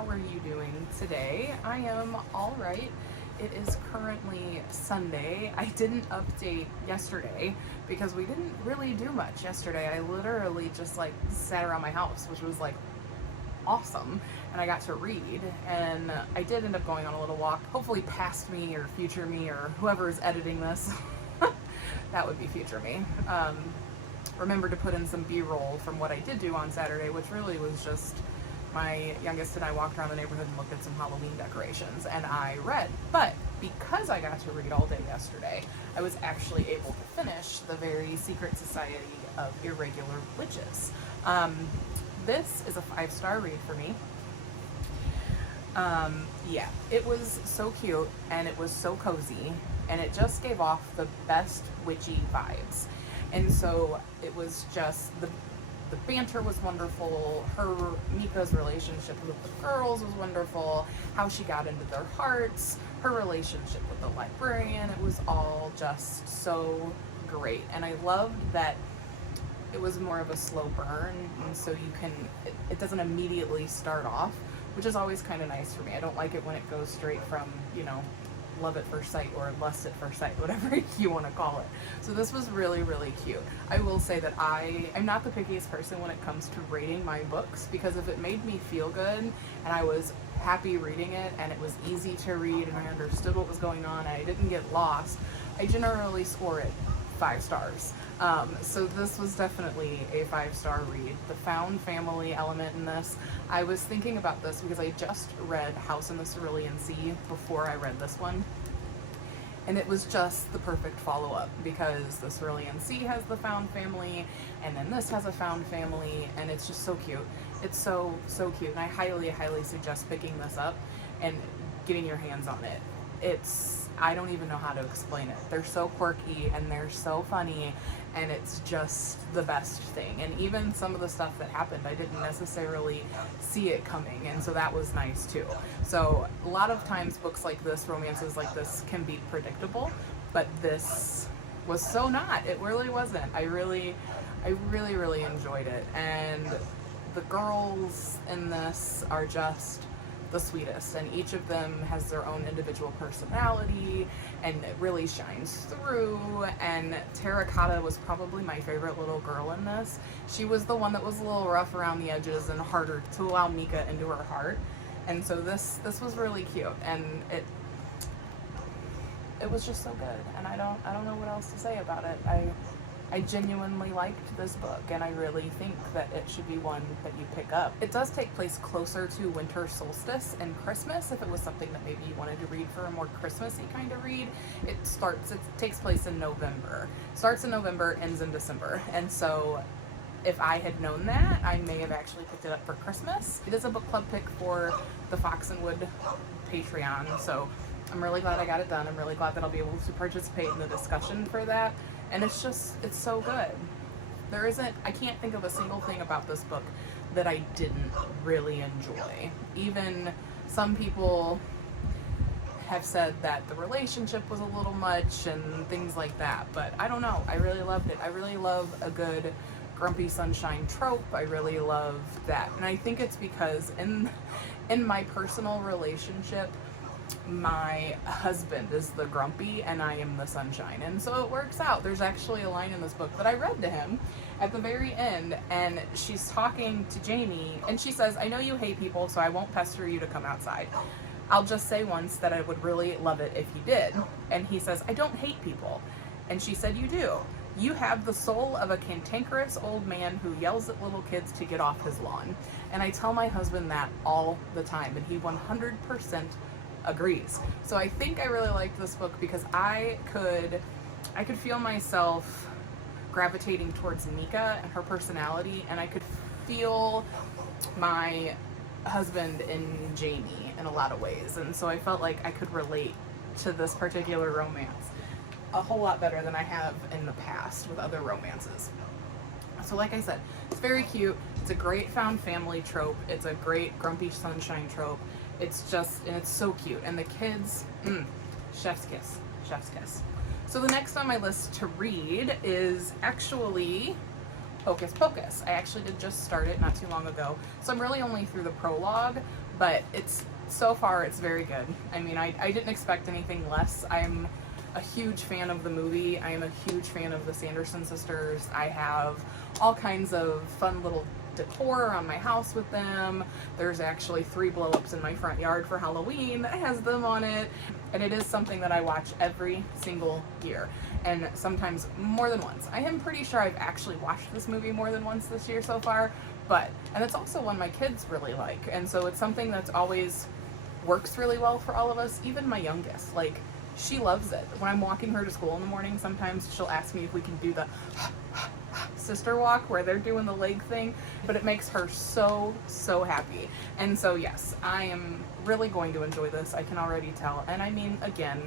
how are you doing today? I am all right. It is currently Sunday. I didn't update yesterday because we didn't really do much yesterday. I literally just like sat around my house, which was like awesome, and I got to read, and I did end up going on a little walk, hopefully past me or future me or whoever is editing this. That would be future me. Remember to put in some B-roll from what I did do on Saturday, which really was just my youngest and I walked around the neighborhood and looked at some Halloween decorations, and I read. But because I got to read all day yesterday, I was actually able to finish The Very Secret Society of Irregular Witches. This is a 5-star read for me. Yeah, it was so cute and it was so cozy and it just gave off the best witchy vibes. And so it was just, the banter was wonderful, Mika's relationship with the girls was wonderful, how she got into their hearts, her relationship with the librarian, it was all just so great. And I loved that it was more of a slow burn, and so it doesn't immediately start off, which is always kind of nice for me. I don't like it when it goes straight from, love at first sight or lust at first sight, whatever you want to call it. So this was really, really cute. I will say that I'm not the pickiest person when it comes to rating my books, because if it made me feel good and I was happy reading it and it was easy to read and I understood what was going on and I didn't get lost, I generally score it 5 stars. So this was definitely a 5-star read. The found family element in this, I was thinking about this because I just read House in the Cerulean Sea before I read this one, and it was just the perfect follow-up because the Cerulean Sea has the found family and then this has a found family, and it's just so cute. It's so cute, and I highly suggest picking this up and getting your hands on it. I don't even know how to explain it. They're so quirky and they're so funny, and it's just the best thing. And even some of the stuff that happened, I didn't necessarily see it coming, and so that was nice too. So a lot of times books like this, romances like this, can be predictable, but this was so not. It really wasn't. I really enjoyed it, and the girls in this are just the sweetest, and each of them has their own individual personality and it really shines through. And Terracotta was probably my favorite little girl in this. She was the one that was a little rough around the edges and harder to allow Mika into her heart, and so this was really cute, and it was just so good, and I don't know what else to say about it. I genuinely liked this book, and I really think that it should be one that you pick up. It does take place closer to winter solstice and Christmas. If it was something that maybe you wanted to read for a more Christmassy kind of read, it takes place in November. Starts in November, ends in December. And so if I had known that, I may have actually picked it up for Christmas. It is a book club pick for the Foxenwood Patreon, so I'm really glad I got it done. I'm really glad that I'll be able to participate in the discussion for that. And it's so good. I can't think of a single thing about this book that I didn't really enjoy. Even some people have said that the relationship was a little much and things like that, but I don't know. I really loved it. I really love a good grumpy sunshine trope. I really love that. And I think it's because in my personal relationship, my husband is the grumpy and I am the sunshine, and so it works out. There's actually a line in this book that I read to him at the very end, and she's talking to Jamie and she says, "I know you hate people, so I won't pester you to come outside. I'll just say once that I would really love it if you did." And he says, "I don't hate people." And she said, "You do. You have the soul of a cantankerous old man who yells at little kids to get off his lawn." And I tell my husband that all the time, and he 100% agrees. So I think I really liked this book because I could feel myself gravitating towards Mika and her personality, and I could feel my husband in Jamie in a lot of ways, and so I felt like I could relate to this particular romance a whole lot better than I have in the past with other romances. So like I said, it's very cute. It's a great found family trope. It's a great grumpy sunshine trope. It's so cute. And the kids, chef's kiss, chef's kiss. So the next on my list to read is actually Hocus Pocus. I actually did just start it not too long ago, so I'm really only through the prologue, but so far it's very good. I mean, I didn't expect anything less. I'm a huge fan of the movie. I am a huge fan of the Sanderson sisters. I have all kinds of fun little decor around my house with them. There's actually 3 blow-ups in my front yard for Halloween that has them on it. And it is something that I watch every single year, and sometimes more than once. I am pretty sure I've actually watched this movie more than once this year so far, and it's also one my kids really like, and so it's something that's always works really well for all of us, even my youngest. Like, she loves it. When I'm walking her to school in the morning, sometimes she'll ask me if we can do the sister walk where they're doing the leg thing, but it makes her so happy. And so yes, I am really going to enjoy this. I can already tell. And I mean, again,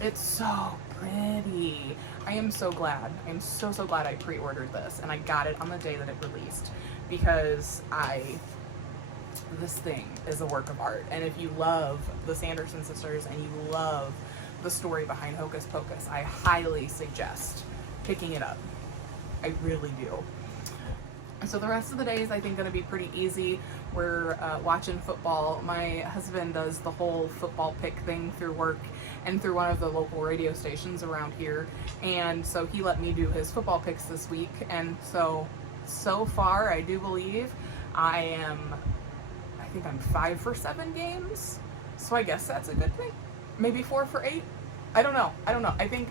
it's so pretty. I am so glad. I'm so glad I pre-ordered this and I got it on the day that it released, because this thing is a work of art. And if you love the Sanderson sisters and you love the story behind Hocus Pocus, I highly suggest picking it up. I really do. So the rest of the day is, I think, going to be pretty easy. We're watching football. My husband does the whole football pick thing through work and through one of the local radio stations around here. And so he let me do his football picks this week. And so far, I do believe I think I'm 5 for 7 games. So I guess that's a good thing. Maybe 4 for 8. I don't know. I think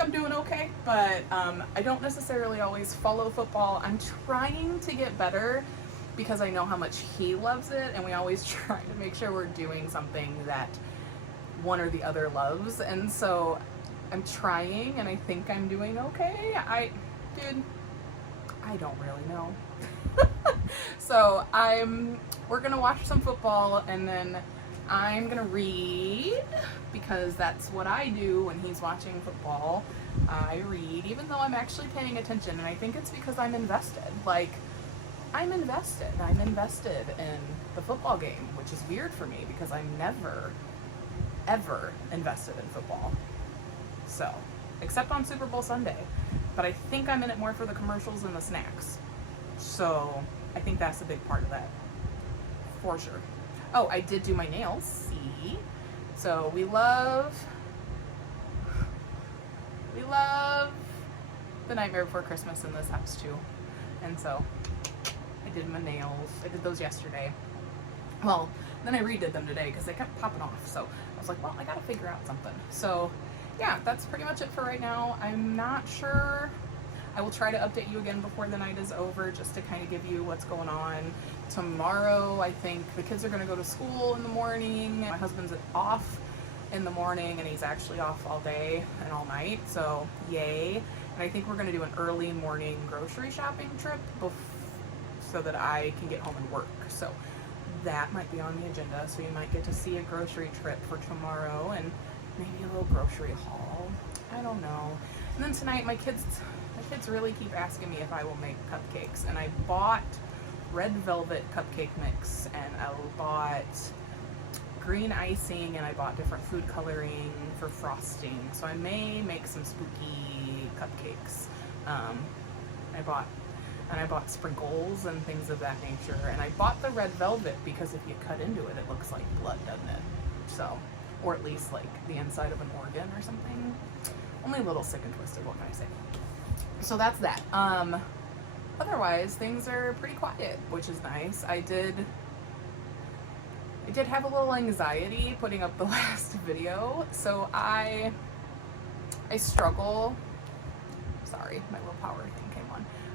I'm doing okay, but I don't necessarily always follow football. I'm trying to get better because I know how much he loves it, and we always try to make sure we're doing something that one or the other loves. And so I'm trying, and I think I'm doing okay. I don't really know. So we're gonna watch some football, and then I'm gonna read, because that's what I do when he's watching football. I read, even though I'm actually paying attention, and I think it's because I'm invested. Like, I'm invested in the football game, which is weird for me because I'm never, ever invested in football. So, except on Super Bowl Sunday. But I think I'm in it more for the commercials and the snacks. So, I think that's a big part of that, for sure. Oh, I did do my nails, see? So we love The Nightmare Before Christmas in this house too. And so I did my nails. I did those yesterday. Well, then I redid them today because they kept popping off. So I was like, well, I gotta figure out something. So yeah, that's pretty much it for right now. I'm not sure. I will try to update you again before the night is over, just to kind of give you what's going on. Tomorrow, I think the kids are going to go to school in the morning. My husband's off in the morning, and he's actually off all day and all night, so yay. And I think we're going to do an early morning grocery shopping trip so that I can get home and work. So that might be on the agenda, so you might get to see a grocery trip for tomorrow and maybe a little grocery haul. I don't know. And then tonight, my kids really keep asking me if I will make cupcakes, and I bought red velvet cupcake mix, and I bought green icing, and I bought different food coloring for frosting, so I may make some spooky cupcakes. I bought sprinkles and things of that nature, and I bought the red velvet because if you cut into it, it looks like blood, doesn't it? So, or at least like the inside of an organ or something. Only a little sick and twisted, what can I say? So that's that. Otherwise, things are pretty quiet, which is nice. I did have a little anxiety putting up the last video, so I struggle. Sorry, my willpower thing came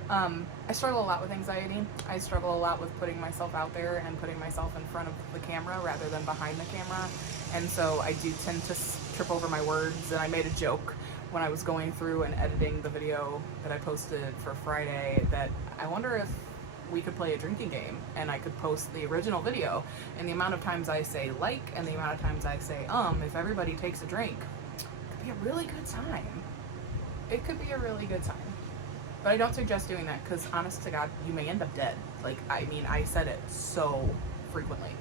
on. I struggle a lot with anxiety. I struggle a lot with putting myself out there and putting myself in front of the camera rather than behind the camera, and so I do tend to trip over my words. And I made a joke when I was going through and editing the video that I posted for Friday that I wonder if we could play a drinking game, and I could post the original video, and the amount of times I say like and the amount of times I say if everybody takes a drink, it could be a really good time. It could be a really good time. But I don't suggest doing that because, honest to God, you may end up dead. Like, I mean, I said it so frequently.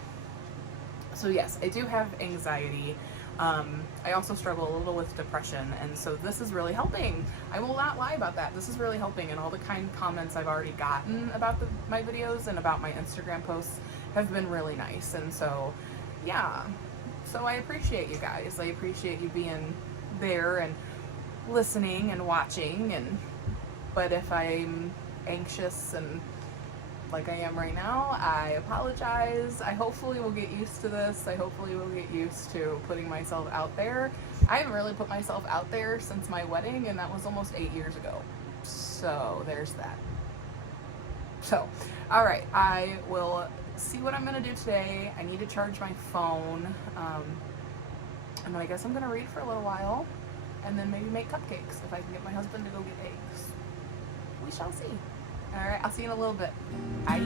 So yes, I do have anxiety. I also struggle a little with depression, and so this is really helping. I will not lie about that. This is really helping, and all the kind comments I've already gotten about my videos and about my Instagram posts have been really nice. And so, yeah. So I appreciate you guys. I appreciate you being there and listening and watching. And but if I'm anxious and like I am right now, I apologize. I hopefully will get used to this. I hopefully will get used to putting myself out there. I haven't really put myself out there since my wedding, and that was almost 8 years ago. So there's that. So, all right, I will see what I'm gonna do today. I need to charge my phone, and then I guess I'm gonna read for a little while, and then maybe make cupcakes if I can get my husband to go get eggs. We shall see. All right, I'll see you in a little bit. Bye.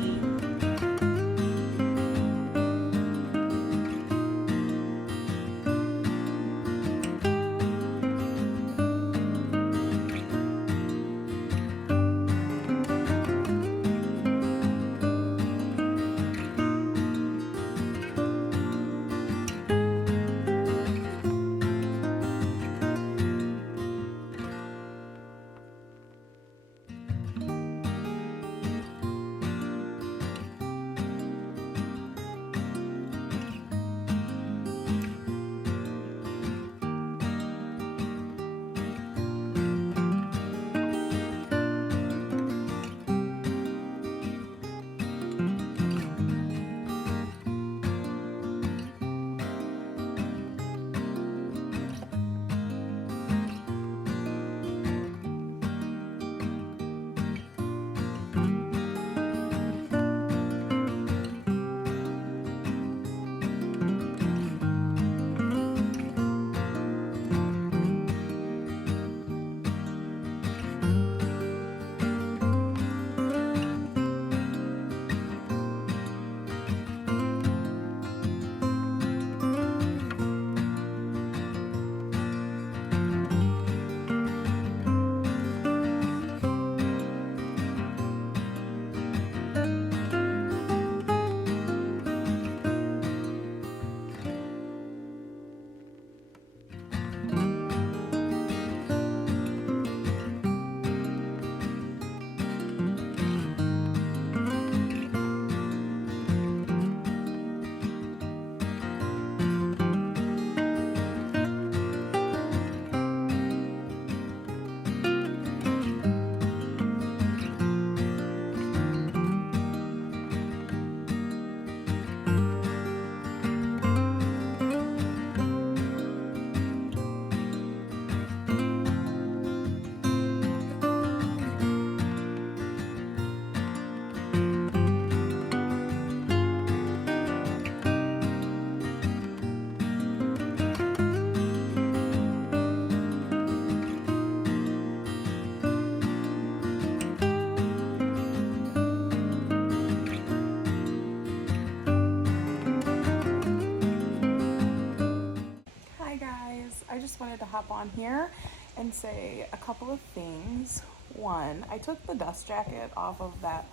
I just wanted to hop on here and say a couple of things. One, I took the dust jacket off of that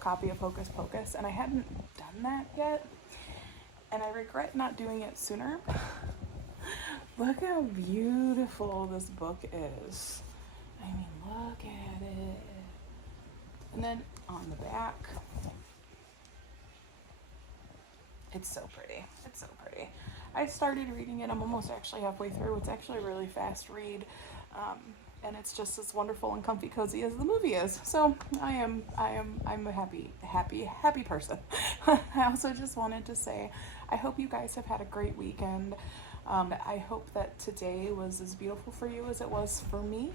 copy of Hocus Pocus, and I hadn't done that yet, and I regret not doing it sooner. Look how beautiful this book is. I mean, look at it. And then on the back, it's so pretty. It's so pretty. I started reading it. I'm almost actually halfway through. It's actually a really fast read, and it's just as wonderful and comfy cozy as the movie is. So I'm a happy person. I also just wanted to say, I hope you guys have had a great weekend. I hope that today was as beautiful for you as it was for me,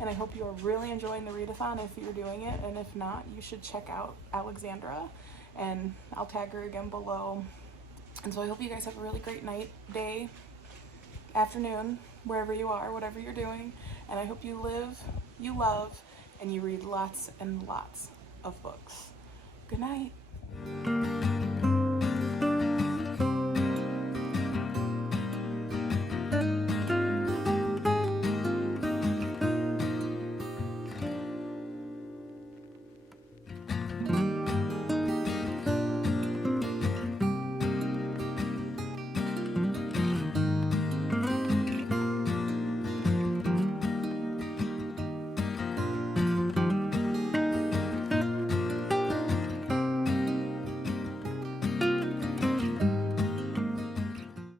and I hope you are really enjoying the readathon if you're doing it, and if not, you should check out Alexandra, and I'll tag her again below. And so I hope you guys have a really great night, day, afternoon, wherever you are, whatever you're doing. And I hope you live, you love, and you read lots and lots of books. Good night.